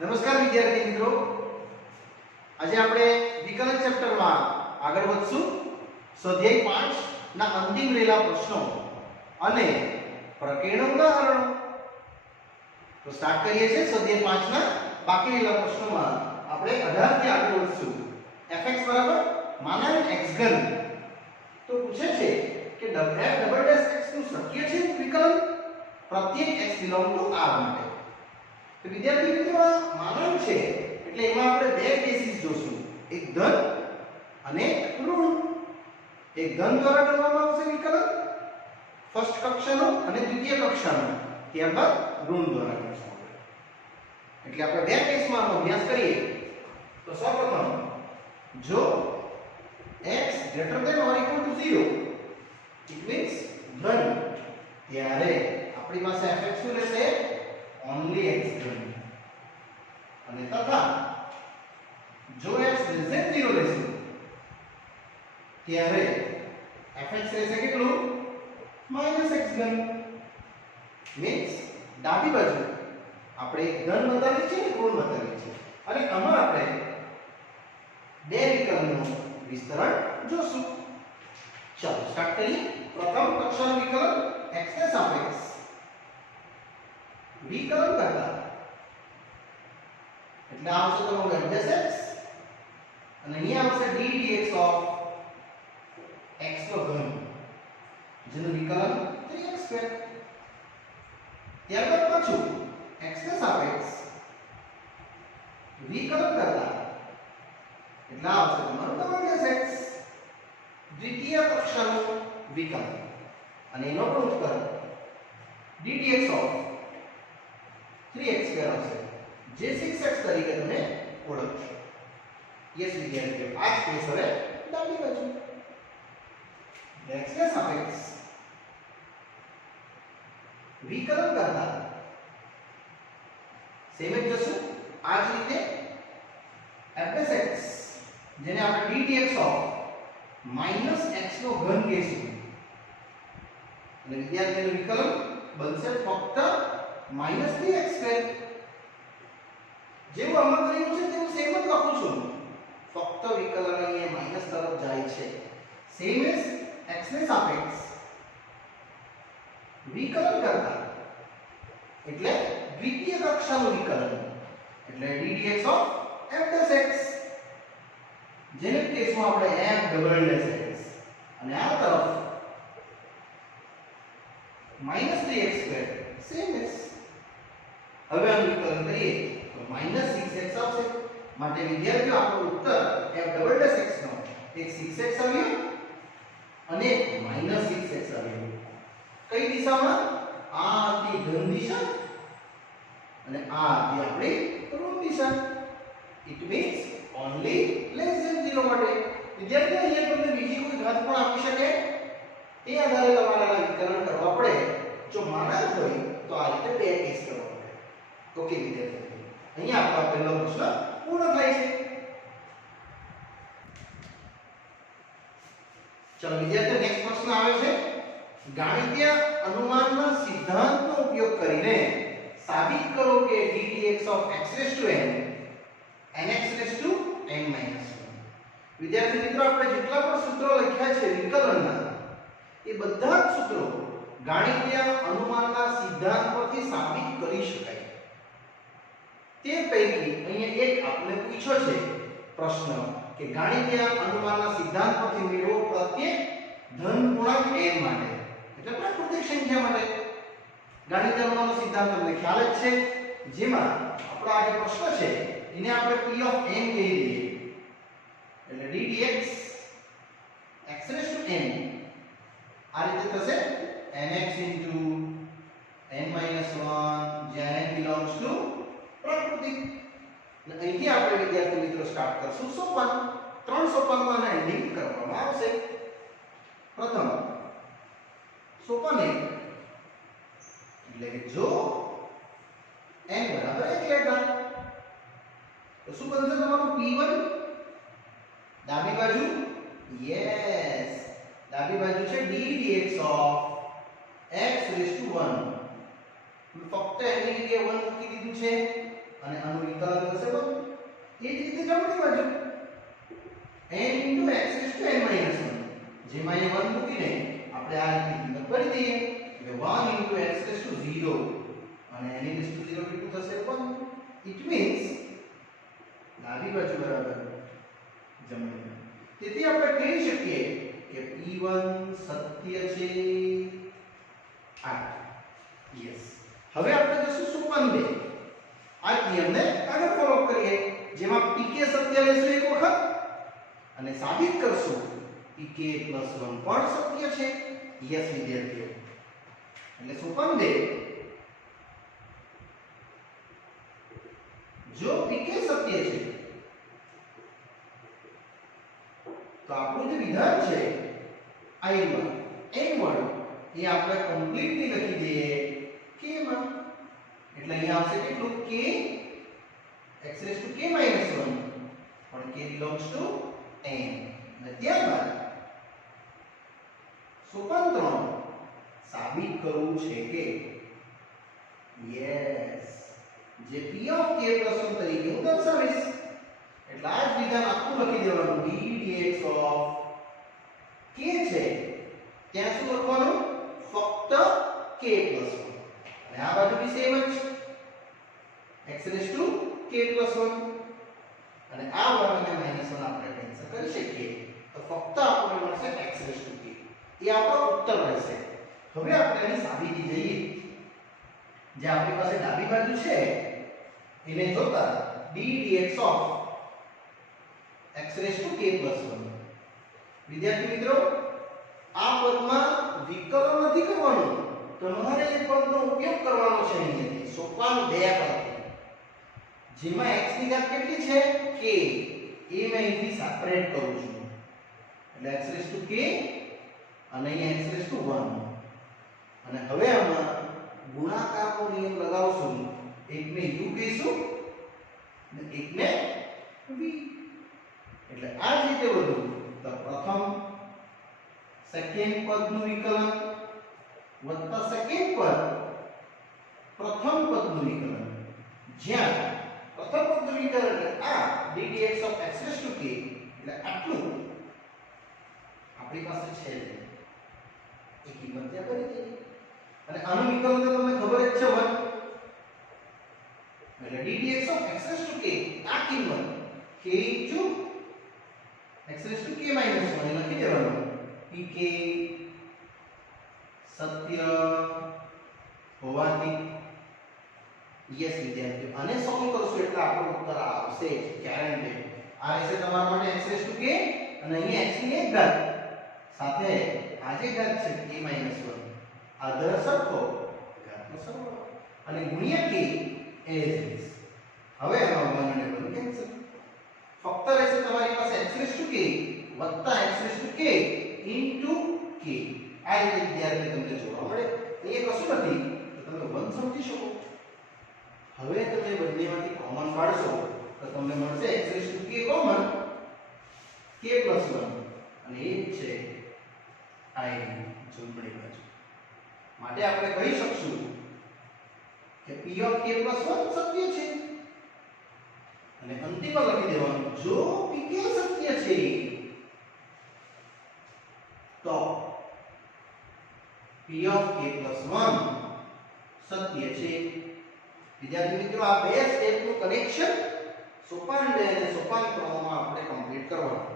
નમસ્કાર વિદ્યાર્થી મિત્રો, આજે આપણે વિકલન ચેપ્ટરમાં આગળ વધશું. સ્વાધ્યાય 5 ના અંતિમ રહેલા પ્રશ્નો અને પ્રકરણ ઉદાહરણો. તો સ્ટાર્ટ કરીએ છીએ. સ્વાધ્યાય 5 ના બાકી રહેલા પ્રશ્નોમાં આપણે 18 થી આગળ વધશું. fx માનાંક x ઘન. તો પૂછે છે કે f નું શક્ય છે વિકલન પ્રત્યેક x belong to R માટે. તો વિદ્યાર્થી મિત્રો, આ માનાંક છે એટલે એમાં આપણે બે કેસીસ જોશું, એક ધન અને એક ઋણ. એક ધન દ્વારા કરવામાં આવશે વિકલન ફર્સ્ટ કક્ષાનો અને દ્વિતીય કક્ષાનો, ત્યારબાદ ઋણ દ્વારા કરશું. એટલે આપણે બે કેસમાં આનો અભ્યાસ કરીએ. તો સૌપ્રથમ જો x greater than or equal to 0 it means ધન, ત્યારે આપણી પાસે fx શું રહેશે? only x ઘન. અને તથા જો x less than 0 રહેશે ત્યારે fx રહેશે કેટલું? minus x ઘન. મીન્સ ડાબી બાજુ આપણે એક ધન બતાવી છે ને ઋણ બતાવી છે, અને આમાં આપણે બે વિકલનનું વિસ્તરણ જોશું. ચાલો સ્ટાર્ટ કરીએ. પ્રથમ કક્ષાનું વિકલન x ને સાપેક્ષ વિકલન કરતા એટલે આવશે તમારું f(x) અને અહીંયા આવશે d dx ઓફ x નો ઘન, જેનું વિકલન 3x². ત્યારબાદ પાછું x ને સાપેક્ષ વિકલન કરતા એટલે આવશે તમારું x દ્વિતીય કક્ષાનું વિકલન, અને એનો પણ ઉત્તર d dx ઓફ 3x² આવશે, જે 6x તરીકે તમે ઓળખશો. યસ વિદ્યાર્થીઓ, આ જ કેસ હવે ડાબી બાજુ x ને સાપેક્ષ વિકલન કરતા સેમ જ જશું. આ જ રીતે f(x) જેને આપણે d dx ઓફ -x નો ઘન કહીશું, અને વિદ્યાર્થીનું વિકલન બનશે ફક્ત -3x². જેવું આમાં કર્યું છે તેવું સેમ જ લખું છું, ફક્ત વિકલન અહીંયા માઈનસ તરફ જાય છે. સેમ એઝ x ને સાપેક્ષ વિકલન કરતા એટલે દ્વિતીય કક્ષાનું વિકલન એટલે d dx ઓફ f(x), જેને કેસમાં આપણે f(x) અને આ તરફ -3x² સેમ એઝ. હવે આનું વિકલન કરીએ તો -6x આવશે. માટે વિદ્યાર્થીઓ, આપણો ઉત્તર f(x) નો એક 6x આવ્યો અને -6x આવ્યો. કઈ દિશામાં? આ હતી ધન દિશા અને આ હતી આપણી ઋણ દિશા. It means only less then 0 માટે. વિદ્યાર્થીઓ, અહીંયા તમને બીજી કોઈ ઘાત પણ આપી શકે, એ આધારે તમારે આ વિકલન કરવા પડે. જો માનાંક હોય તો આ રીતે બે કેસ કરવા પડે. ઓકે વિદ્યાર્થીઓ, અહીંયા આપણો પહેલો પ્રશ્ન પૂર્ણ થાય છે. ચલો વિદ્યાર્થીઓ, નેક્સ્ટ પ્રશ્ન આવે છે. ગાણિતીય અનુમાનના સિદ્ધાંતનો ઉપયોગ કરીને સાબિત કરો કે d dx of x⁻n nx⁻n-1. વિદ્યાર્થી મિત્રો, આપણે જેટલા પણ સૂત્રો લખ્યા છે વિકલનના, એ બધા જ સૂત્રો ગાણિતીય અનુમાનના સિદ્ધાંત પરથી સાબિત કરી શકાય. તે પૈકી અહીંયા એક આપણે પૂછ્યો છે પ્રશ્ન કે ગાણિતીય અનુમાનના સિદ્ધાંત પરથી મેળવો પ્રત્યેક ધન પૂર્ણાંક n માટે, એટલે પ્રાકૃતિક સંખ્યા માટે. ગાણિતીય અનુમાનનો સિદ્ધાંત તમને ખ્યાલ જ છે, જેમાં આપણો આ જે પ્રશ્ન છે એને આપણે p of n કહી દઈએ. એટલે d dx x⁻n આ રીતે થશે nx into n-1, જ્યાં n belongs to પ્રાકૃતિક. અહીંથી આપણે વિદ્યાર્થી મિત્રો સ્ટાર્ટ કરશું સોપાન. 3 સોપાનમાં એન્ડિંગ કરવામાં આવશે. પ્રથમ સોપાન 1 એટલે કે જો n બરાબર 1 લેતા તો શું બનશે તમારું? p1 ડાબી બાજુ, યસ ડાબી બાજુ છે d dx of x⁻1. ફક્ત એની જગ્યાએ 1 મૂકી દીધું છે અને આનું વિકલન n x n - 1 જેમાં એ 1 મૂકીને આપણે આ રીતની કિંમત કરી દઈએ એટલે 1 x 0 અને n 0 કેટલું થશે 1. ઇટ મીન્સ ડાબી બાજુ બરાબર જમણી બાજુ. તેથી આપણે કહી શકીએ કે p1 સત્ય છે 8. યસ. હવે આપણે જશું સોપાન 2. આ નિયમને આગળ ફોલો કરીએ જેમાં pk સત્ય લેશું એક વખત અને સાબિત કરશું pk + 1 પણ સત્ય છે. યસ વિદ્યાર્થીઓ. એટલે સોપાન 2 જો pk સત્ય છે તો આપણું જે વિધાન છે i1 n1 એ આપણે કમ્પ્લીટલી લખી દઈએ k1 એટલે અહીંયા આવશે કેટલું k x k - 1 પણ k belongs to n. અને ત્યારબાદ સોપાન 3 સાબિત કરવું છે કે યસ જે p ઓફ k + 1 તરીકે હું દર્શાવીશ એટલે આ જ વિધાન આખું લખી દેવાનું d dx ઓફ k છે ત્યાં શું લખવાનું ફક્ત k + 1 અને આ બાજુ બી સેમ જ x k + 1 અને આ 1 અને -1 આપણે કેન્સલ કરી શકીએ તો ફક્ત આપણને મળશે x k. એ આપણો ઉત્તર રહેશે. હવે આપણે એની સાબિતી જોઈએ જે આપણી પાસે ડાબી બાજુ છે એને જોતા d dx of x k + 1. વિદ્યાર્થી મિત્રો આ પદમાં વિકલન નથી કરવાનું તમારે એ પદનો ઉપયોગ કરવાનો છે અહીંયાથી સોપાન 2 પરથી જેમાં x ની ઘાત કેટલી છે k એ મેં અહીંથી સેપરેટ કરું છું એટલે x k અને અહીંયા x 1 અને હવે આમાં ગુણાકારનો નિયમ લગાવશું એકને u કહીશું અને એકને v એટલે આ જ રીતે બધું તો પ્રથમ સેકન્ડ પદનું વિકલન વત્તા સેકન્ડ પદ પ્રથમ પદનું વિકલન જ્યાં પ્રથમ પદનું વિકલન એટલે આ d dx of x k એટલે આટલું આપણી પાસે છે એ કિંમત ત્યાં કરી દઈએ અને આનું વિકલન તો તમને ખબર જ છે 1 એટલે d dx of x k આ કિંમત k x k - 1 લખી દેવાનું pk સત્ય હોવાથી યસ વિદ્યાર્થીઓ આને સોલ્વ કરશો એટલે આપણો ઉત્તર આવશે ગેરંટેડ. આ રહેશે તમારા માટે x k અને અહીંયા x ની એક ઘાત સાથે આ જે ઘાત છે k - 1 આ દર સરખો ઘાતનો સરવાળો અને ગુણ્યા k as is. હવે આમાં 1 અને 1 કેન્સલ ફક્ત રહેશે તમારી પાસે x k વત્તા x k into k. આ રીતે વિદ્યાર્થી તમને જોવા મળે એ કશું નથી તો તમે 1 સમજી શકો. હવે તમે બંનેમાંથી કોમન કાઢશો તો તમને મળશે x k કોમન k + 1 અને એ છે i જમણી બાજુ. માટે આપણે કહી શકશું કે p ઓફ k + 1 સત્ય છે અને અંતિમમાં લખી દેવાનું જો pk સત્ય છે તો p ઓફ k + 1 સત્ય છે. વિદ્યાર્થી મિત્રો આ બે સ્ટેપનું કનેક્શન સોપાન 2 અને સોપાન 3 માં આપણે કમ્પ્લીટ કરવાનું.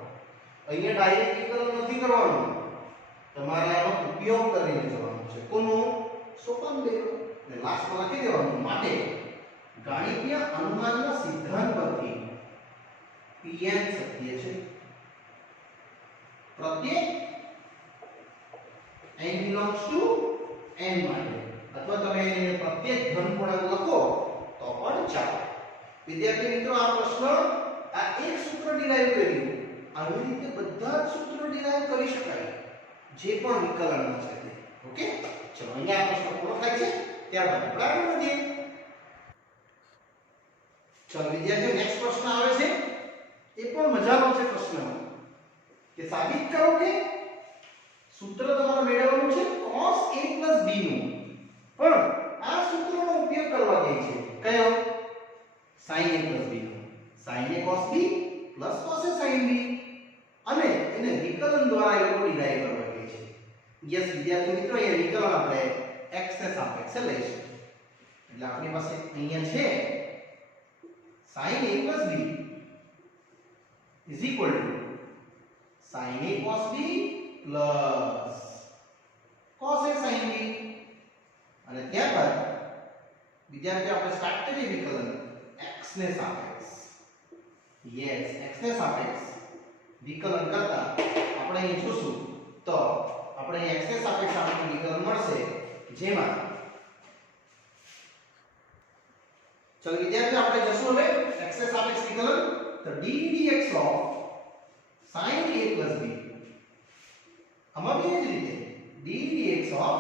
અહીંયા ડાયરેક્ટ વિકલન નથી કરવાનું તમારે આનો ઉપયોગ કરીને જવાનું છે કોનું સોપાન 2 અને લાસ્ટમાં લખી દેવાનું માટે ગાણિતીય અનુમાનના સિદ્ધાંત પરથી pn સત્ય છે પ્રત્યેક n belongs to n માટે અથવા તમે એને પ્રત્યેક ધન પૂર્ણાંક લખો તો પણ ચાલે. વિદ્યાર્થી મિત્રો આ પ્રશ્ન આ એક સૂત્ર ડિરાઈવ કર્યું આવી રીતે બધા જ સૂત્રો ડિરાઈવ કરી શકાય જે પણ વિકલનમાં છે તે. ઓકે ચલો અહીંયા આ પ્રશ્ન પૂરો થાય છે ત્યારબાદ આપણે આગળ વધીએ. ચલો વિદ્યાર્થીઓ નેક્સ્ટ પ્રશ્ન આવે છે એ પણ મજાનો છે પ્રશ્ન કે સાબિત કરો કે સૂત્ર તમારે મેળવવાનું છે cos a + b નું પણ આ સૂત્રનો ઉપયોગ કરવા દે છે કયો sin a + b no sin a cos b + cos a sin b અને એને વિકલન દ્વારા એ લોકો ડિરાઈવ કરવા કહે છે. યસ વિદ્યાર્થી મિત્રો, એ વિકલન આપણે x ને સાપેક્ષે લઈશું. એટલે આપણી પાસે અહીંયા છે sin a plus b is equal to sin a cos b plus cos a sin b. અને ત્યારબાદ વિદ્યાર્થીઓ આપણે સ્ટાર્ટ કરીએ વિકલન x ને સાપેક્ષ. યસ, x ને સાપેક્ષ વિકલન કરતા આપણે અહીં જોશું તો આપણે અહીં x ને સાપેક્ષ આપણને વિકલન મળશે, જેમાં ચલો વિદ્યાર્થીઓ આપણે જશું હવે x ને સાપેક્ષ વિકલન. તો d dx of sin a plus b, આમાં બી એ જ રીતે d dx of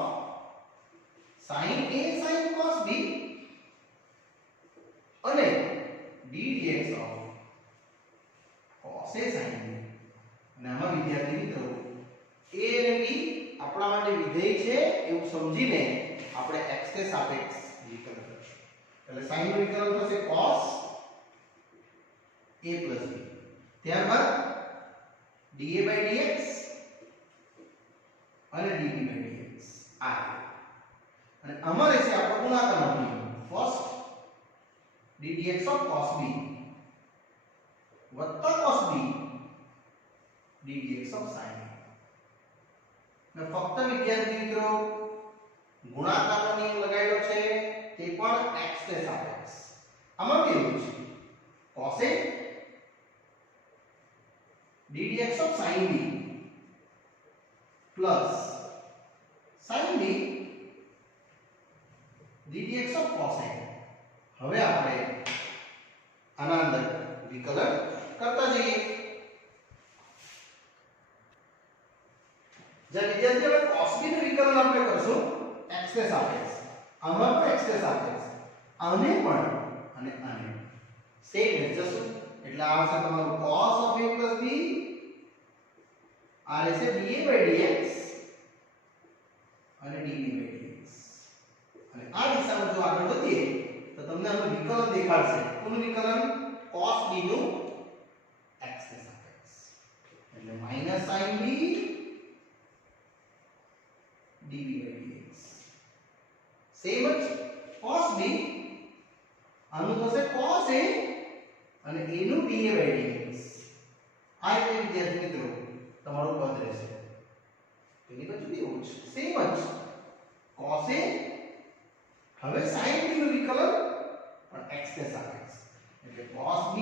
sin a sin cos b અને d dx of cos a sin b. અને આમાં વિદ્યાર્થી મિત્રો a અને b આપણા માટે વિધેય છે એવું સમજીને આપણે x ને સાપેક્ષ વિકલન કરીશું. એટલે sin નું વિકલન થશે cos a plus b. ત્યારબાદ dA by dx અને dB by dx આ. અને આમાં રહેશે આપણો ગુણાકારનો નિયમ. First d dx of cos b વત્તા cos b d dx of sin a. ને ફક્ત વિદ્યાર્થી મિત્રો ગુણાકારનો નિયમ લગાડ્યો છે, તે પણ x ને સાપેક્ષ. આમાં કેવું છે cos a d dx of sin b plus sin b d dx of cos a. હવે આપણે આના અંદર વિકલન કરતા જઈએ. જ્યાં વિદ્યાર્થીઓ cos b નું વિકલન આપણે કરશું x ને સાપેક્ષ, આમાં પણ x ને સાપેક્ષ, આને પણ અને આને સેમ જશું. એટલે આવશે તમારું cos of a plus b, આ રહેશે dA by dx અને dB by dx. અને આ દિશામાં જો આગળ વધીએ તો તમને આનું વિકલન દેખાડશે. કોનું વિકલન? cos b નું x ને સાપેક્ષ. એટલે -sin b dB by dx. Same જ cos b, આનું થશે cos a અને a નું dA by dx. આ રીતે વિદ્યાર્થી મિત્રો તમારું પદ રહેશે. તેની બાજુ બી એવું જ સેમ જ cos a, હવે sin b નું વિકલન પણ x ને સાપેક્ષ. એટલે cos b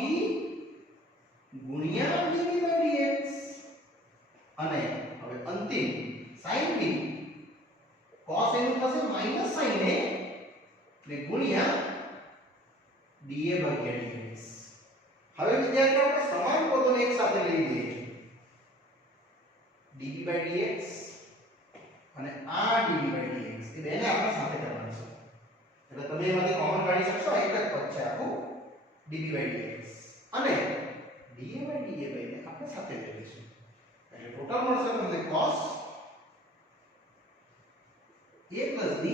ગુણ્યા dB by dx. અને હવે અંતિમ sin b cos a નું થશે -sin a ને ગુણ્યા dA ભાગ્યા dx. હવે વિદ્યાર્થીઓ આપણે સમાન પદોને એક સાથે લઈ લઈએ. dB by dx અને આ dB by dx એ બેને આપણે સાથે કરવાનું છે. એટલે તમે એમાંથી કોમન કાઢી શકશો. એક જ પદ છે આખું dB by dx અને dA by dA બેને આપણે સાથે લઈ લઈશું. એટલે ટોટલ મળશે તમને cos a plus b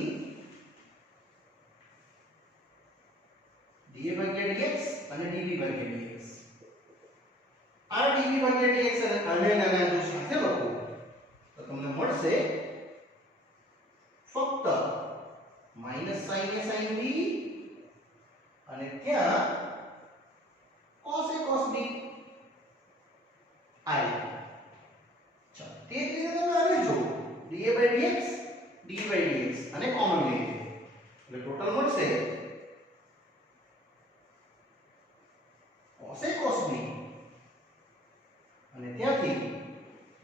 dA ભાગ્યા dx અને dB ભાગ્યા dx. આ dB ભાગ્યા dx અને આને જો સાથે લખો તો તમને મળશે ફક્ત -sin a sin b અને ત્યાં cos a cos b. આ ચાલો તે જ રીતે તમે આને જો dA by dx dB by dx અને કોમન લઈ લો એટલે ટોટલ મળશે cos a cos b અને ત્યાંથી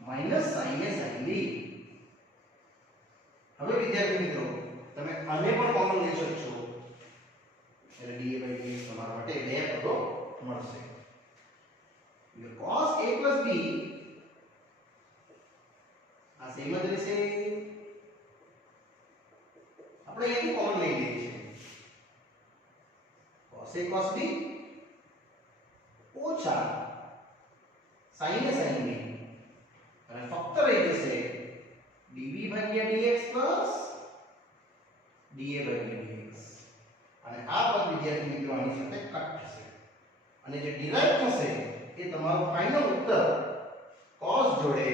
-sin a sin b. હવે વિદ્યાર્થી મિત્રો તમે આને પણ કોમન લઈ શકશો. એટલે dA by dx તમારા માટે બે પદો મળશે. એટલે cos a plus b આ સેમ જ રહેશે. આપણે અહીંથી કોમન લઈ લઈએ છીએ cos a cos b ઓછા sin a sin b અને ફક્ત રહી જશે dB ભાગ્યા dx પ્લસ dA ભાગ્યા dx. અને આ પદ વિદ્યાર્થી મિત્રો આની સાથે કટ થશે અને જે ડિરાઈવ થશે એ તમારો ફાઇનલ ઉત્તર cos જોડે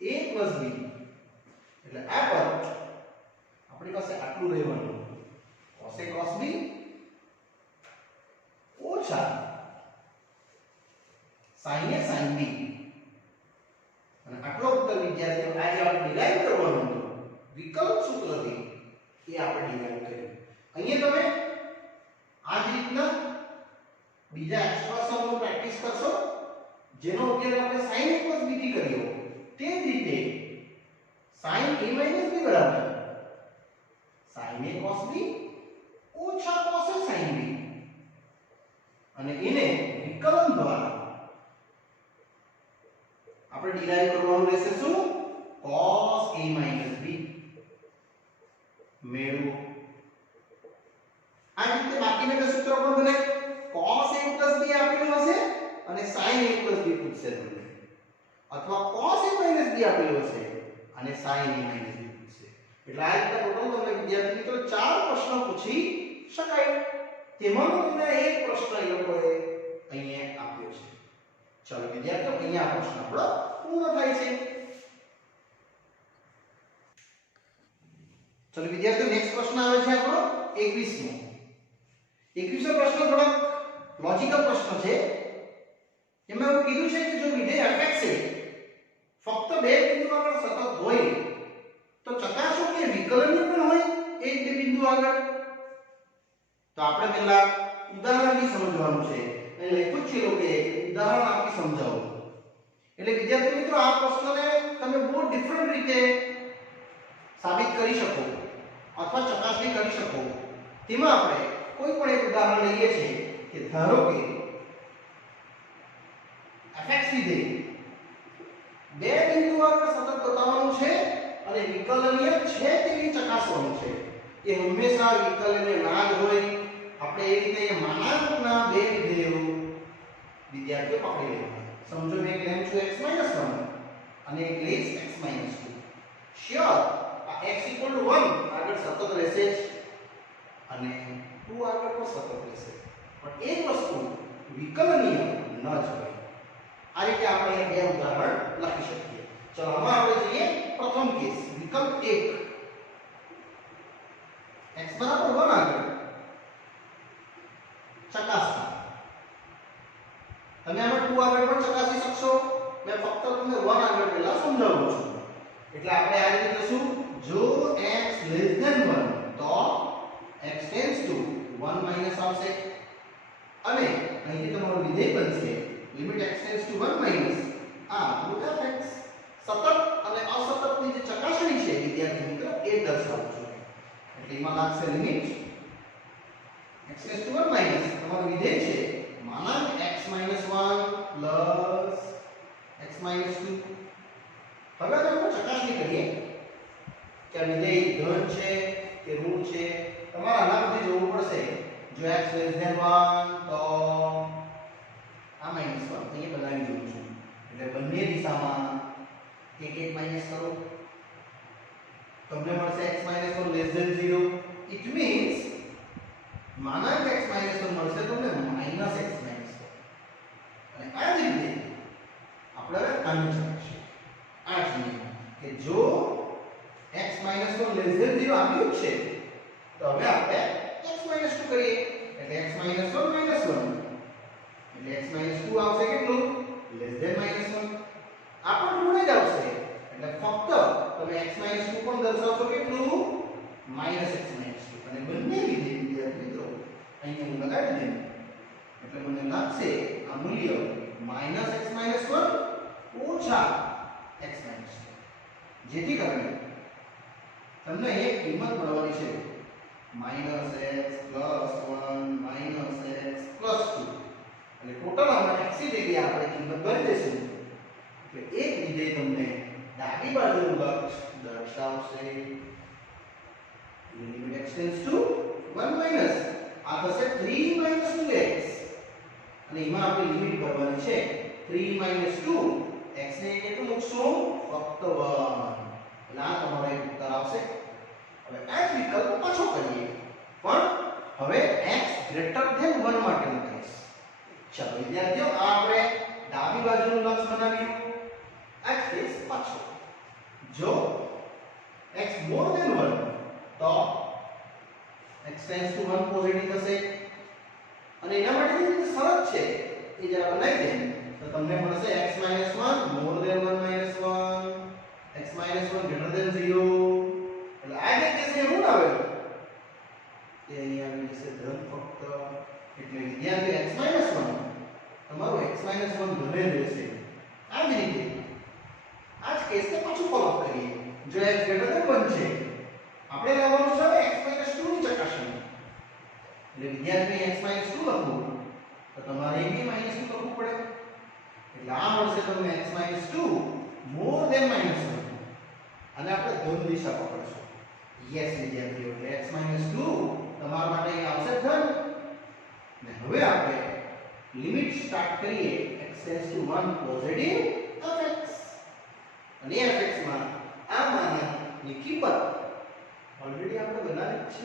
a plus b એટલે આ પર આપણી પાસે આટલું રહેવાનું cos a cos b ઓછા sin a sin b અને આટલો ઉત્તર વિદ્યાર્થીઓ આજે આપણે ડિરાઈવ કરવાનું હતું વિકલ્પ સૂત્રથી એ આપણે ડિરાઈવ કર્યું અહીંયા તમે આ જ રીતના બીજા એક્સપ્રેશનનો પ્રેક્ટિસ કરશો જેનો ઉપયોગ આપણે sin a plus b થી કર્યો તે જ રીતે sin a minus b બરાબર sin a cos b ઓછા cos a sin b અને એને વિકલન દ્વારા આપણે ડિરાઈવ કરવાનું રહેશે શું cos a minus b મેળવો આ રીતે બાકીના બે સૂત્રો પણ બને cos a plus b આપેલું હશે અને sin a plus b પૂછશે તમને અથવા cos a minus b આપેલું હશે અને sin a minus b પૂછશે એટલે આ રીતે ટોટલ તમને વિદ્યાર્થી મિત્રો 4 પ્રશ્નો પૂછી શકાય તેમાંનો તમને એક પ્રશ્ન એ લોકોએ અહીંયા આપ્યો છે ચલો વિદ્યાર્થીઓ અહીંયા આ પ્રશ્ન આપણો પૂર્ણ થાય છે ચલો વિદ્યાર્થીઓ નેક્સ્ટ પ્રશ્ન આવે છે આપણો 21મો 21મો પ્રશ્ન થોડો લોજિકલ પ્રશ્ન છે એમાં એવું કીધું છે કે જો વિધેય fx એ ફક્ત બે બિંદુ આગળ સતત હોય તો ચકાસો કે વિકલનીય પણ હોય એ જ બે બિંદુ આગળ તો આપણે પહેલા ઉદાહરણથી સમજવાનું છે અને લખ્યું છે લોકો ઉદાહરણ આપી સમજાવો એટલે વિદ્યાર્થી મિત્રો આ પ્રશ્નને તમે બહુ ડિફરન્ટ રીતે સાબિત કરી શકો અથવા ચકાસણી કરી શકો તેમાં આપણે કોઈ પણ એક ઉદાહરણ લઈએ છીએ કે ધારો કે fx વિધેય બે બિંદુ આગળ સતત બતાવવાનું છે અને વિકલનીય છે તેવી ચકાસવાનું છે એ હંમેશા વિકલનીય ના જ હોય આપણે એ રીતે માનાંકના બે વિધેયો વિદ્યાર્થીઓ પકડી લેવાના સમજો મેં એક લેમ છું x - 1 અને એક લઈશ x - 2 શ્યોર આ x = 1 આગળ સતત રહેશે જ અને 2 આગળ પણ સતત રહેશે પણ એક વસ્તુ વિકલનીય ન જ હોય આ રીતે આપણે બે ઉદાહરણ લખી શકીએ ચલો હવે આપણે જોઈએ પ્રથમ કેસ વિકલ્પ 1 x = 1 આગળ ચકાસતા તમે આમાં 2 આગળ પણ ચકાસી શકશો મેં ફક્ત તમને 1 આગળ પહેલા સમજાવું છું એટલે આપણે આ રીતે લખશું જો x <1 તો x → 1 - આવશે અને અહીંથી તમારું વિધેય બનશે x → 1 - આ √fx સતત અને અસતતની જે ચકાસણી છે વિદ્યાર્થી મિત્રો એ દર્શાવું છું એટલે એમાં લાગશે લિમિટ x → 1 - તમારું વિધેય છે માનાંક x - 1 પ્લસ x - 2 હવે આપણે ચકાસણી કરીએ કે આ વિધેય ધન છે કે ઋણ છે તમારે આના પરથી જોવું પડશે જો x <1 તો આ -1 અહીંયા બનાવી દઉં છું એટલે બંને દિશામાં એક માઈનસ કરો તમને મળશે x - 1 <0 ઇટ મીન્સ માનાંક x - 1 મળશે તમને -x - 1 અને આ જ રીતે આપણે હવે આનું ચકાસીએ આ જ નિયમ કે જો x - 1 <0 આવ્યું છે તો હવે આપણે x - 2 કરીએ એટલે x - 1 -1 એટલે x - 2 આવશે કેટલું <1 આ પણ ઋણ જ આવશે એટલે ફક્ત તમે x - 2 પણ દર્શાવશો કેટલું -x - 2 અને બંને વિધેય વિદ્યાર્થી મિત્રો અહીં હું લગાવી દઉં એટલે મને લાગશે આ મૂલ્ય -x - 1 ઓછા x - 2 જેથી કરીને તમને એક કિંમત મળવાની છે -x + 1 -x + 2 અને ટોટલ આમાં x ની જગ્યાએ આપણે કિંમત ભરી દઈશું એટલે એક વિધેય તમને ડાબી બાજુનું લક્ષ દર્શાવશે લિમિટ x → 1 - આ થશે 3 - 2x અને એમાં આપણે લિમિટ ભરવાની છે 3 - 2 x ને કેટલું મૂકશું ફક્ત 1 એટલે આ તમારો એક ઉત્તર આવશે હવે આ જ વિકલ્પ પાછો કરીએ પણ હવે x > 1 માટેનું કહીશ ચાલો વિદ્યાર્થીઓ આ આપણે ડાબી બાજુનું લક્ષ બનાવ્યું x is પાછો જો x more than 1 તો x tends to 1 પોઝિટિવ થશે અને એના માટેની જે શરત છે એ જરા બનાવી દે તો તમને મળશે x - 1 more than 1 - 1 x - 1 greater than 0 એટલે આ જે કેસ એ ઋણ આવેલો તે અહીં આવી જશે ધન ફક્ત એટલે વિદ્યાર્થી x - 1 તમારો x - 1 ઘરે રહેશે આ જ રીતે આ જ કેસને પાછું ફોલો કરીએ જો x greater than 1 છે આપણે લાવવાનું છે x - 2 ની ચકાસણી એટલે વિદ્યાર્થી x - 2 લખવું તો તમારે એ બી -2 લખવું પડે એટલે આ મળશે તમને x - 2 more than -1 અને આપણે ધન દિશા પકડશું યસ વિદ્યાર્થીઓ એટલે x - 2 તમારા માટે અહીં આવશે ધન ને હવે આપણે લિમિટ સ્ટાર્ટ કરીએ x → 1 પોઝિટિવ fx અને fx માં આ માનની કિંમત ઓલરેડી આપણે બનાવી છે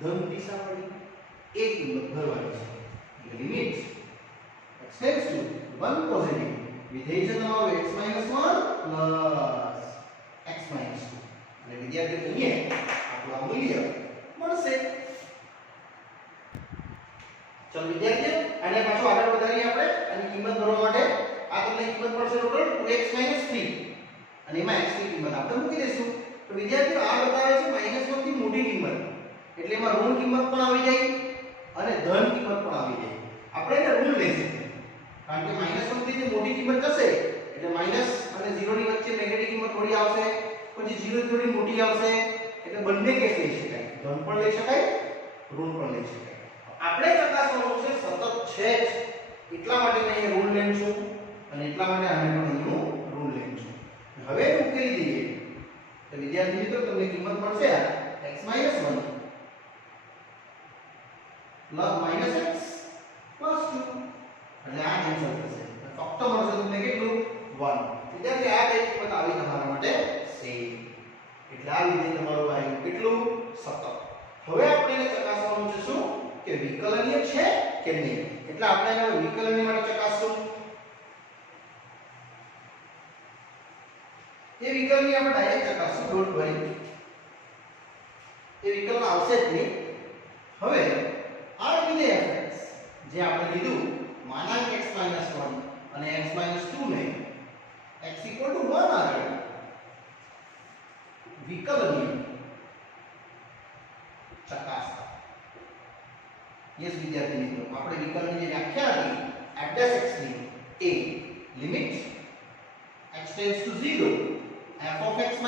ધન દિશા વાળી એક કિંમત ભરવાની છે એટલે લિમિટ x → 1 પોઝિટિવ વિધેય છે તમારું x - 1 પ્લસ x - 2 અને વિદ્યાર્થીઓ અહીંયા આપણું મૂલ્ય મળશે ચલો વિદ્યાર્થીઓ આને પાછું આગળ વધારીએ આપણે આની કિંમત ભરવા માટે આ તમને કિંમત મળશે ટોટલ 2x - 3 અને એમાં x ની કિંમત આપણે મૂકી દઈશું તો વિદ્યાર્થીઓ આ બતાવે છે -1 થી મોટી કિંમત એટલે એમાં ઋણ કિંમત પણ આવી જાય અને ધન કિંમત પણ આવી જાય આપણે એને ઋણ લઈશું કારણ કે -1 થી જે મોટી કિંમત જશે એટલે માઈનસ અને 0 ની વચ્ચે નેગેટિવ કિંમત થોડી આવશે પછી 0 થોડી મોટી આવશે એટલે બંને કેસ લઈ શકાય ધન પણ લઈ શકાય ઋણ પણ લઈ શકાય આપણે ચકાસવાનું છે સતત છે જ એટલા માટે મેં અહીં ઋણ લેમ છું અને એટલા માટે આને પણ અહીં ઋણ લેમ છું હવે ઉકેલી દઈએ તો વિદ્યાર્થી મિત્રો તમને કિંમત મળશે x - 1 - x + 2 એટલે આ કેન્સલ થશે ફક્ત મળશે તમને કેટલું 1 વિદ્યાર્થી આ બે કિંમત આવી તમારા માટે સેમ એટલે આ વિધેય તમારું આવ્યું કેટલું સતત હવે આપણે એને ચકાસવાનું છે શું કે વિકલનીય છે કે નહીં એટલે આપણે એને વિકલનીય માટે ચકાસશું એ વિકલનીય આપણે ડાયરેક્ટ ચકાસશું ડોન્ટ વરી એ વિકલન આવશે જ નહીં હવે આ વિધેય fx જે આપણે લીધું માનાંક x - 1 અને x - 2 ને x = 1 આગળ વિકલનીય ચકાસતા યસ વિદ્યાર્થી મિત્રો આપણે વિકલનની જે વ્યાખ્યા હતી f' ની એ લિમિટ x → 0 f(x -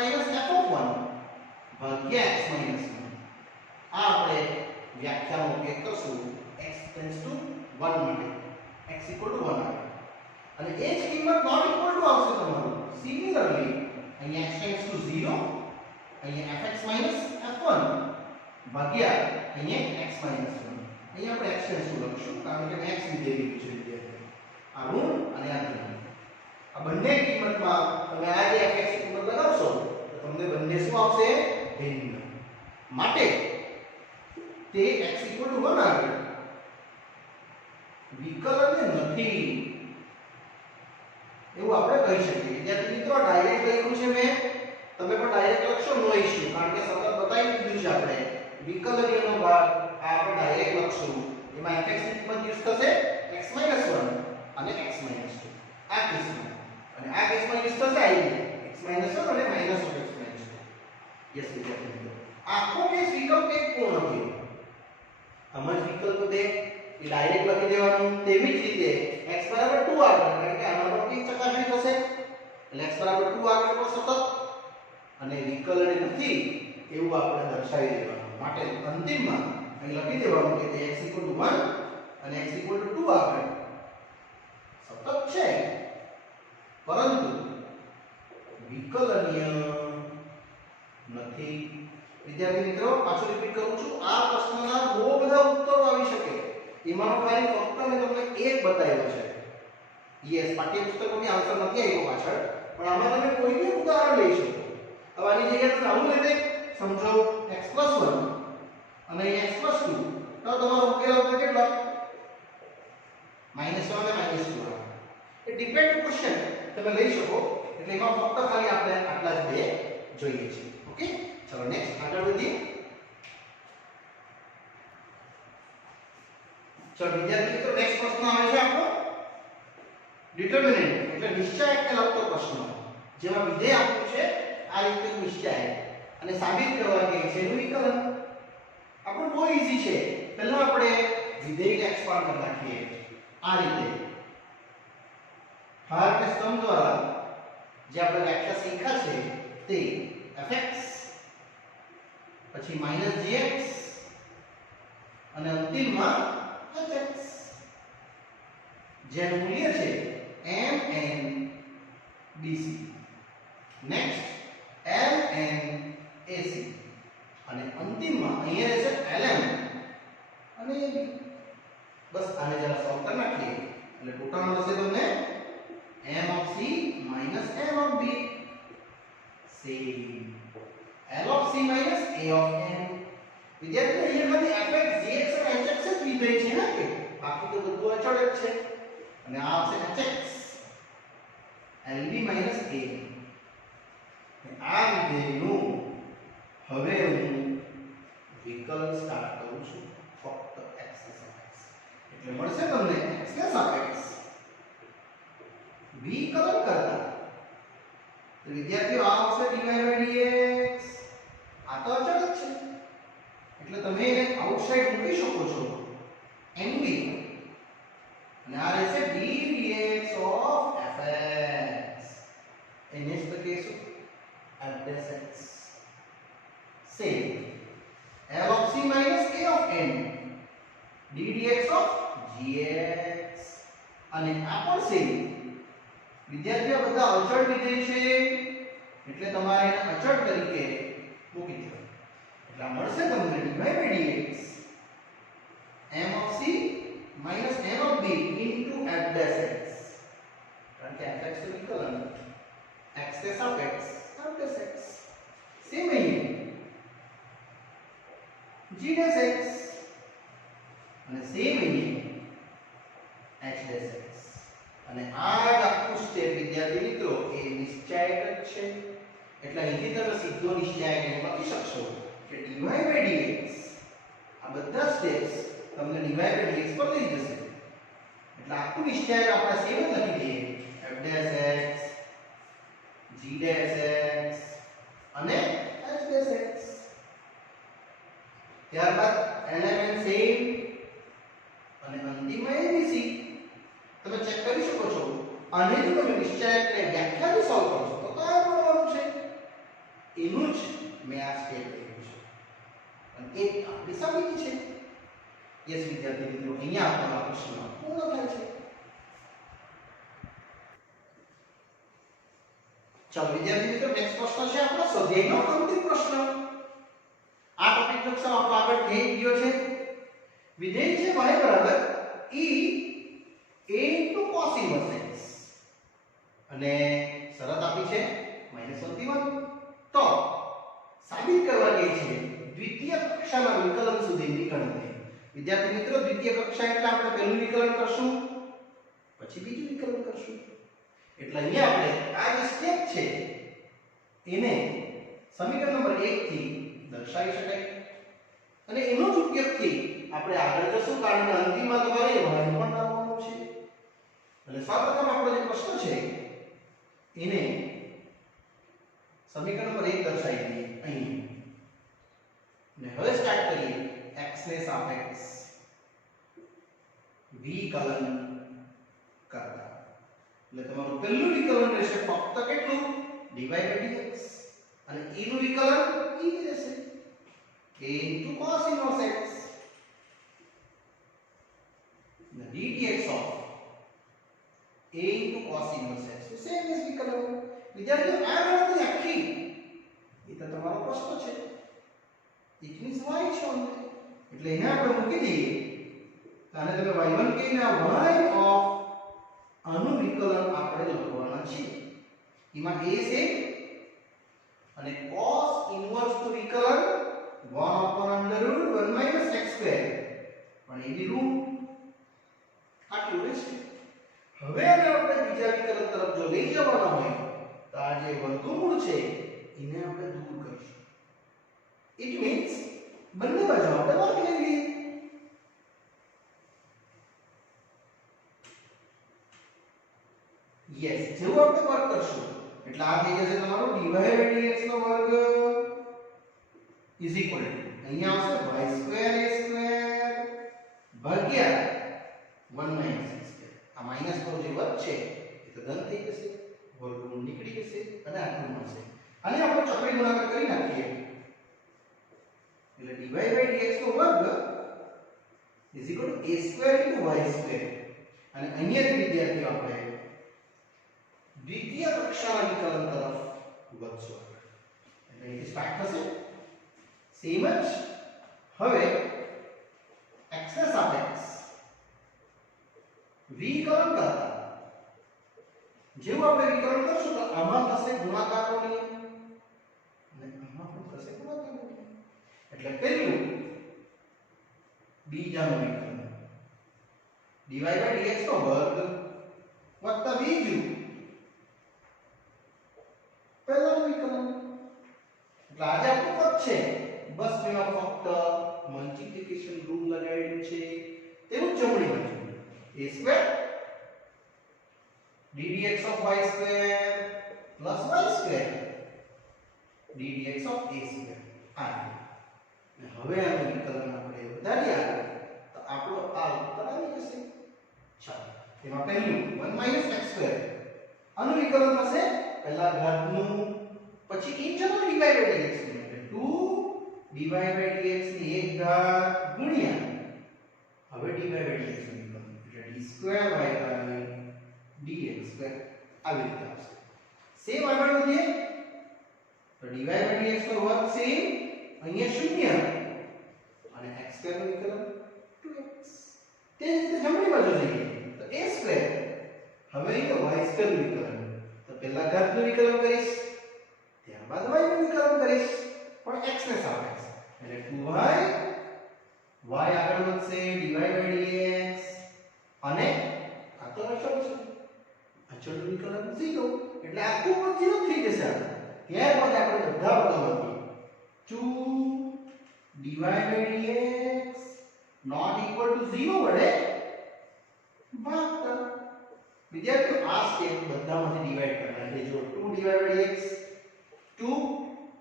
f(1) ભાગ્યા x - 1 આ આપણે વ્યાખ્યાનો ઉપયોગ કરશું x → 1 માટે x = 1 અને એ જ કિંમત નોટ ઇક્વલ ટુ આવશે તમારું સિમિલરલી અહીંયા x → 0 અહીંયા fx - f1 ભાગ્યા અહીંયા x - 1 અહીંયા આપણે x → 2 લખશું કારણ કે મેં x વિધેય લીધું છે વિદ્યાર્થી આ ઋણ અને આ ધન આ બંને કિંમતમાં તમે આ જે fx ની કિંમત લગાવશો તો તમને બંને શું આવશે ભિન્ન માટે તે x = 1 આગળ વિકલનીય નથી એવું આપણે કહી શકીએ વિદ્યાર્થી મિત્રો ડાયરેક્ટ લખ્યું છે મેં તમે પણ ડાયરેક્ટ લખશો નો ઇશ્યુ કારણ કે સતત બતાવી દીધું છે આપણે વિકલનીયનો ભાગ આ આપણે ડાયરેક્ટ લખશું એમાં fx ની કિંમત યુઝ થશે x - 1 અને x - 2 આ કેસમાં અને આ કેસમાં યુઝ થશે આ x - 1 અને -x - 2 યસ વિદ્યાર્થી મિત્રો આખો કેસ વિકલ્પ એક પૂર્ણ થયો આમાં જ વિકલ્પ બે એ ડાયરેક્ટ લખી દેવાનું તેવી જ રીતે x = 2 આગળ કારણ કે આના પર કઈ ચકાસણી થશે એટલે x = 2 આગળ પણ સતત અને વિકલન નથી એવું આપણે દર્શાવી દેવાનું માટે અંતિમમાં અહીં લખી દેવાનું કે તે x = 1 અને x = 2 આગળ સતત છે પરંતુ વિકલનીય નથી વિદ્યાર્થી મિત્રો પાછું રિપીટ કરું છું આ પ્રશ્નના બહુ બધા ઉત્તરો આવી શકે એમાંનો ખાલી ફક્ત મેં તમને એક બતાવ્યો છે યસ પાઠ્યપુસ્તકોની આન્સર નથી આવ્યો પાછળ પણ આમાં તમે કોઈ બી ઉદાહરણ લઈ શકો હવે આની જગ્યાએ તમે આવું લેતે સમજો x + 1 અને x + 2 તો તમારો ઉકેલ આવશે કેટલો -1 અને -2 આવે ડિપેન્ડ ક્વેશ્ચન તમે લઈ શકો, એટલે એમાં ફક્ત ખાલી આપણે આટલા જ બે જોઈએ છે. ઓકે, ચલો નેક્સ્ટ આગળ વધીએ. ચલો વિદ્યાર્થી મિત્રો, નેક્સ્ટ પ્રશ્ન આવે છે આપણો ડિટર્મિનન્ટ એટલે નિશ્ચાયકને લગતો પ્રશ્ન, જેમાં વિધેય આપ્યું છે આ રીતે નિશ્ચાયક અને સાબિત કરવા કે છે એનું વિકલન. આપણું બહુ ઈઝી છે. પહેલા આપણે વિધેયને એક્સપાન્ડ કરી નાખીએ આ રીતે. હાર કે સ્તંભ દ્વારા જે આપણે વ્યાખ્યા શીખ્યા છે તે fx પછી -gx અને અંતિમમાં hx, જેનું મૂલ્ય છે mn bc, next ln ac અને અંતિમમાં અહીંયા રહેશે lm અને ab. બસ આને જરા સોલ્વ કરી નાખીએ એટલે ટોટલ મળશે તમને m of c minus m of b, same l of c minus a of n. વિદ્યાર્થીઓ અહીંયા ખાલી fx gx અને hx જ વિધેય છે હા, કે બાકી તો બધું અચળ જ છે. અને આ આવશે hx lb minus a. આ વિધેયનું હવે હું વિકલન સ્ટાર્ટ કરું છું ફક્ત x ને સાપેક્ષ, એટલે મળશે તમને x ને સાપેક્ષ વિકલન કરતા. તો વિદ્યાર્થીઓ આ આવશે dy/dx, આ તો અચળ જ છે એટલે તમે એને આઉટસાઇડ મૂકી શકો છો nb, અને આ રહેશે ddx of fx, એને જ તો કહીશું f'(x). Same l of c minus a of n ddx of gx, અને આ પણ સેમ. વિદ્યાર્થીઓ બધા અચળ વિધેય છે એટલે તમારે એને અચળ તરીકે મૂકી દેવું. એટલે આ મળશે તમને dy/dx m of c minus n of b into f'(x), કારણ કે fx તો વિકલન x ને સાપેક્ષ f'(x). સેમ અહીંયા g'(x) અને સેમ અહીંયા h'(x). અને આ જ આખું સ્ટેપ વિદ્યાર્થી મિત્રો એ નિશ્ચાયક જ છે, એટલે અહીંથી તમે સીધો નિશ્ચાયક લખી શકશો કે dy/dx, આ બધા સ્ટેપ્સ તમને dy/dx પર લઈ જશે. એટલે આખું નિશ્ચાયક આપણે સેમ જ લખી દઈએ f'(x), g'(x) અને h'(x). ત્યારબાદ lmn સેમ અને અંતિમમાં abc. તમે ચેક કરી શકો છો, અને જો તમે નિશ્ચાયકને વ્યાખ્યાથી સોલ્વ કરશો તો કયા મળવાનું છે એનું જ મેં આ સ્ટેપ લખ્યું છે, અને એ આપણી સાબિતી છે. યસ વિદ્યાર્થી મિત્રો, અહીંયા આપણો પ્રશ્ન પૂર્ણ થાય છે. ચાલો વિદ્યાર્થી મિત્રો, નેક્સ્ટ પ્રશ્ન છે આપણો સ્વાધ્યાયનો અંતિમ પ્રશ્ન. આ ટોપિક લક્ષણ આપણો આગળ થઈ ગયો છે. વિધેય છે y બરાબર e a into cos inverse x, અને શરત આપી છે -1 તો સાબિત કરવા ગઈ છે દ્વિતીય કક્ષાના વિકલન સુધીની ગણતરી. વિદ્યાર્થી મિત્રો, દ્વિતીય કક્ષા એટલે આપણે પહેલું વિકલન કરશું પછી બીજું વિકલન કરશું. એટલે અહીંયા આપણે આ જે સ્ટેપ છે એને સમીકરણ નંબર 1 થી દર્શાવી શકાય, અને એનો જ ઉપયોગથી આપણે આગળ જશું, કારણ કે અંતિમમાં તમારે y પણ લાવવાનું છે. એટલે સૌપ્રથમ આપણો જે પ્રશ્ન છે એને સમીકરણ નંબર 1 દર્શાવી દઈએ અહીં, અને હવે સ્ટાર્ટ કરીએ x ને સાપેક્ષ વિકલન કરતા. એટલે તમારું પહેલું વિકલન રહેશે ફક્ત કેટલું dy/dx, અને e નું વિકલન e રહેશે a into cos inverse x, the ddx of a into cos inverse x. તો સેમ ઇઝ વિકલન. વિદ્યાર્થીઓ, આ ગણતરી આખી એ તો તમારો પ્રશ્ન છે, it means y છે only. એટલે એને આપણે મૂકી દઈએ, આને તમે y1 કહીને આ y of આનું વિકલન આપણે લખવાના છે. એમાં a છે અને cos ઇન્વર્સ નું વિકલન 1/√1 - x², પણ એ બી રૂટ આટલું રહેશે. હવે આપણે બીજા વિકલન તરફ જો લઈ જવાના હોય તો આ જે વર્ગમૂળ છે એને આપણે દૂર કરીશું. ઇટ મીન્સ બંને બાજુ આપણે વર્ગ લઈ લઈએ. યસ, જેવું આપણે વર્ગ કરશું એટલે આ થઈ જશે તમારો dy/dx નો વર્ગ ઇઝ ઇક્વલ ટુ અહીંયા આવશે y2 a2 ભાગ્યા 1 - x2. આ માઈનસ નો જે વર્ગ છે એ તો દંડ થઈ જશે, વર્ગમૂળ નીકળી જશે અને આટલું મળશે. અને આપણે ચોકડી ગુણાકાર કરી નાખીએ એટલે dy/dx નો વર્ગ is equal to a2 * y2. અને અહીંયા વિદ્યાર્થીઓ આપણે દ્વિતીય કક્ષાના વિકલન તરફ વધશું. એટલે એ સ્ટાર્ટ થશે સેમ જ. હવે x ના સાપેક્ષ વિકલન કરતા જેવું આપણે વિકલન કરશું તો આમાં થશે ગુણાકારનો નિયમ અને આમાં પણ થશે ગુણાકારનો નિયમ. એટલે પહેલું બીજાનું વિકલન dy/dx નો વર્ગ વત્તા બીજું પહેલાનું વિકલન. એટલે આજે આપણું પદ છે બસ મેં ફક્ત મલ્ટીપ્લિકેશન રૂલ લગાડ્યું છે. તેવું જમણી બાજુ a2 ddx of y2 plus y2 ddx of a2. આ હવે આનું વિકલન આપણે વધારીએ આગળ તો આપણો આ ઉત્તર આવી જશે. ચાલો એમાં પહેલું 1 - x2 આનું વિકલન થશે પહેલા ઘાતનું પછી ઇન્ટરનલ dy/dx એટલે 2 dy/dx ની એક ઘાત ગુણ્યા હવે dy/dx નું વિકલન એટલે d2y/dx2 આવી રીતે આવશે. સેમ આગળ વધીએ તો dy/dx નો વર્ગ સેમ અહીંયા 0 અને x2 નું વિકલન 2x. તે જ રીતે જમણી બાજુ જઈએ તો a2 હવે અહીંયા y2 નું વિકલન તો પહેલા ઘાતનું વિકલન કરીશ ત્યારબાદ y નું વિકલન કરીશ પણ x ને સાપેક્ષ એટલે 2y y આગળ વધશે dy/dx અને આ તો અચળ છે અચળનું વિકલન 0 એટલે આખું પદ 0 થઈ જશે. ત્યારબાદ આપણે બધા પદો લખીએ 2 dy/dx not equal to 0 વડે ભાગતા. વિદ્યાર્થીઓ આ સ્ટેપ બધામાંથી ડિવાઈડ કરવાના છે. જો 2 dy/dx 2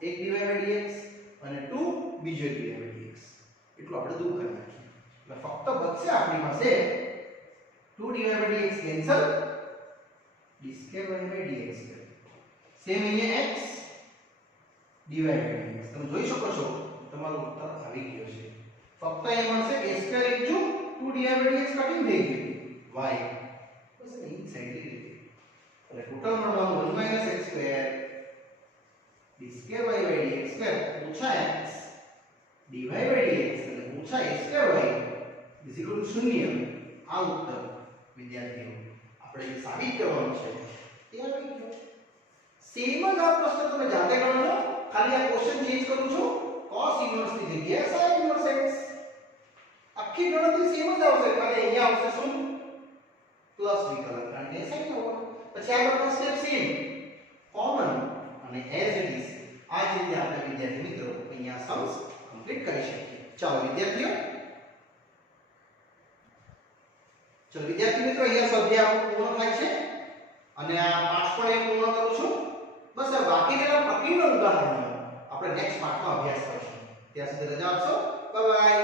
એક dy/dx અને 2 બીજો એક dy/dx એટલું આપણે દૂર કરી નાખીએ એટલે ફક્ત બચશે આપણી પાસે 2 dy/dx કેન્સલ d2y/dx. સેમ અહીંયા x dy/dx તમે જોઈ શકો છો તમારો ઉત્તર આવી ગયો છે. ફક્ત અહીં મળશે a2 * 2 dy/dx કટિંગ થઈ ગયું y બસ ઇનસાઇડ રીતે એટલે ટોટલ મળવાનું 1 - x2 d2y/dx2 ઓછા x dy/dx એટલે ઓછા a2y = 0. આ ઉત્તર વિદ્યાર્થીઓ આપણે જે સાબિત કરવાનું છે તે આવી ગયો. સેમ જ આ પ્રશ્ન તમે જાતે ગણો, ખાલી આ ક્વેશ્ચન ચેન્જ કરું છું. cos ઇન્વર્સ ની જગ્યાએ sin ઇન્વર્સ x. આખી ગણતરી સેમ જ આવશે, ખાલી અહીંયા આવશે શું પ્લસ વિકલન કારણ કે sin આવવાનું. પછી આ બધા સ્ટેપ સેમ કોમન અને એઝ ઇટ ઇઝ આ જ રીતે આપણે વિદ્યાર્થી મિત્રો અહીંયા સમ્સ કમ્પ્લીટ કરી શકીએ. ચાલો વિદ્યાર્થી મિત્રો અહીંયા સ્વાધ્યાય પૂર્ણ થાય છે અને આ પાઠ પણ એ પૂર્ણ કરું છું. બસ આ બાકી રહેલા પ્રક્રિયાના ઉદાહરણો આપણે નેક્સ્ટ પાઠમાં અભ્યાસ કરીશું. ત્યાં સુધી રજા આપશો. Bye bye.